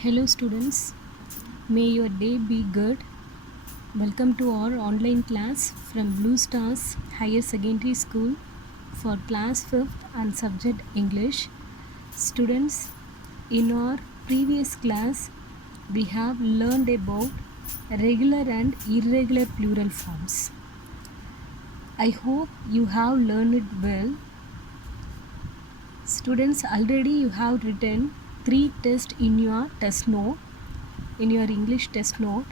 Hello students, may your day be good. Welcome to our online class from Blue Stars Higher Secondary School for class 5th and subject English. Students, in our previous class we have learned about regular and irregular plural forms. I hope you have learned it well. Students, already you have written 3 tests in your test note, in your English test note.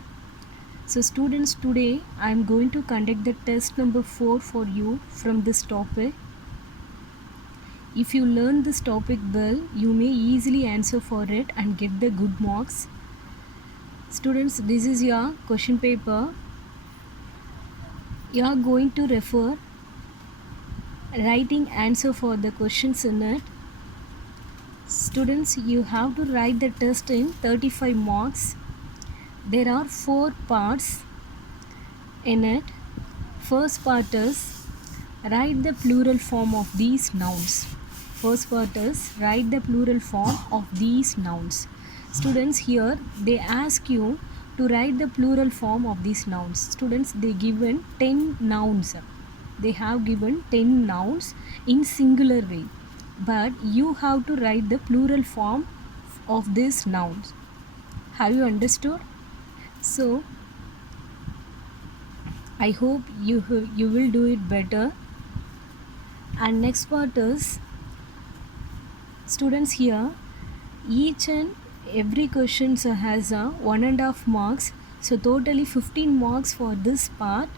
So students, today I am going to conduct the test number 4 for you from this topic. If you learn this topic well, you may easily answer for it and get the good marks. Students, this is your question paper. You are going to refer writing answer for the questions in it. Students, you have to write the test in 35 marks. There are 4 parts in it. First part is write the plural form of these nouns. First part is write the plural form of these nouns. Students, here they ask you to write the plural form of these nouns. Students, they given 10 nouns. They have given 10 nouns in singular way. But you have to write the plural form of these nouns. Have you understood? So, I hope you will do it better. And next part is, students, here each and every question has a 1.5 marks, so totally 15 marks for this part.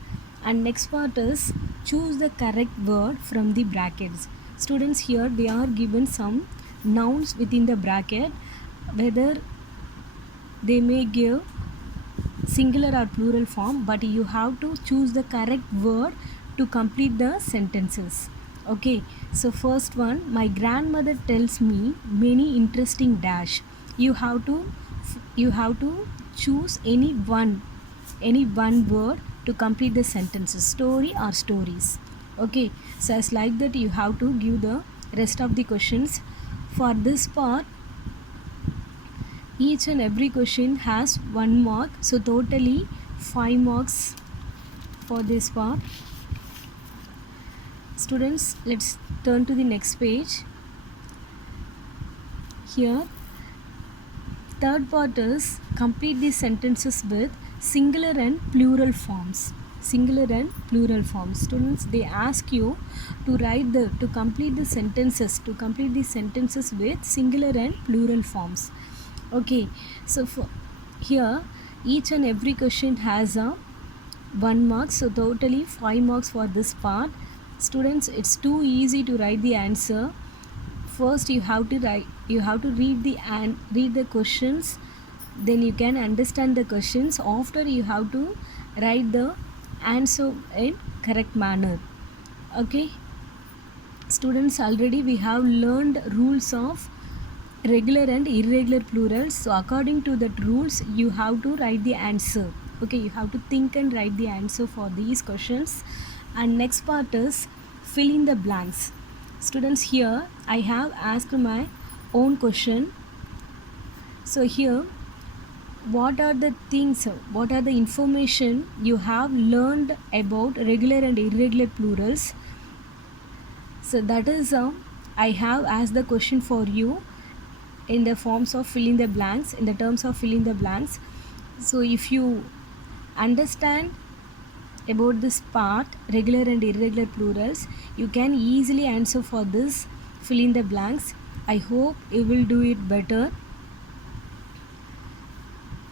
And next part is choose the correct word from the brackets. Students, here they are given some nouns within the bracket, whether they may give singular or plural form, but you have to choose the correct word to complete the sentences. Okay, so first one, my grandmother tells me many interesting dash. You have to choose any one word to complete the sentences, story or stories. Okay, so as like that you have to give the rest of the questions. For this part, each and every question has 1 mark, so totally 5 marks for this part. Students, let's turn to the next page. Here, third part is complete the sentences with singular and plural forms. Singular and plural forms. Students, they ask you to complete the sentences with singular and plural forms. Okay, so for here each and every question has a 1 mark, so totally 5 marks for this part. Students, it's too easy to write the answer. First you have to read the questions, then you can understand the questions. After you have to write the answer in correct manner. Okay, students, already we have learned rules of regular and irregular plurals, so according to that rules you have to write the answer. Okay, you have to think and write the answer for these questions. And next part is fill in the blanks. Students, here I have asked my own question. So here, what are the information you have learned about regular and irregular plurals? So that is I have asked the question for you in the forms of filling the blanks, in the terms of filling the blanks. So if you understand about this part, regular and irregular plurals, you can easily answer for this fill in the blanks. I hope you will do it better.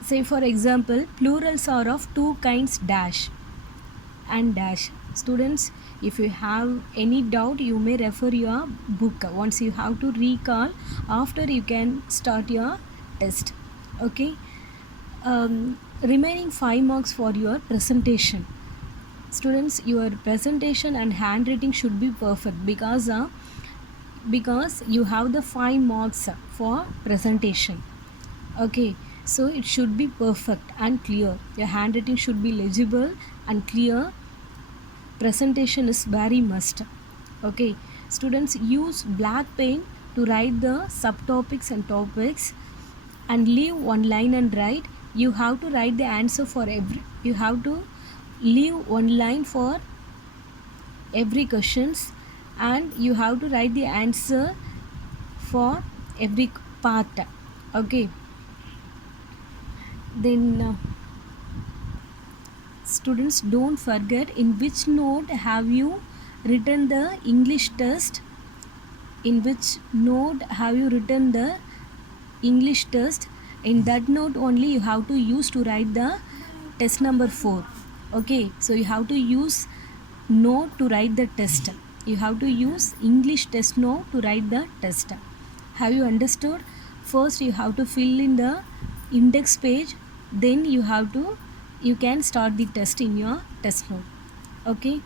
Say for example, plurals are of 2 kinds dash and dash. Students, if you have any doubt, you may refer your book. Once you have to recall, after you can start your test. Okay, remaining 5 marks for your presentation. Students, your presentation and handwriting should be perfect because you have the 5 marks for presentation. Okay, so it should be perfect and clear. Your handwriting should be legible and clear. Presentation is very must. Okay, students, use black pen to write the subtopics and topics. and leave one line and write. You have to write the answer for every, you have to leave one line for every questions, and you have to write the answer for every part. Okay, then students, don't forget in which note have you written the English test, in which note have you written the English test. In that note only you have to use to write the test number 4. Okay, so you have to use note to write the test. You have to use English test note to write the test. Have you understood? First you have to fill in the index page, then you can start the test in your test note. Okay.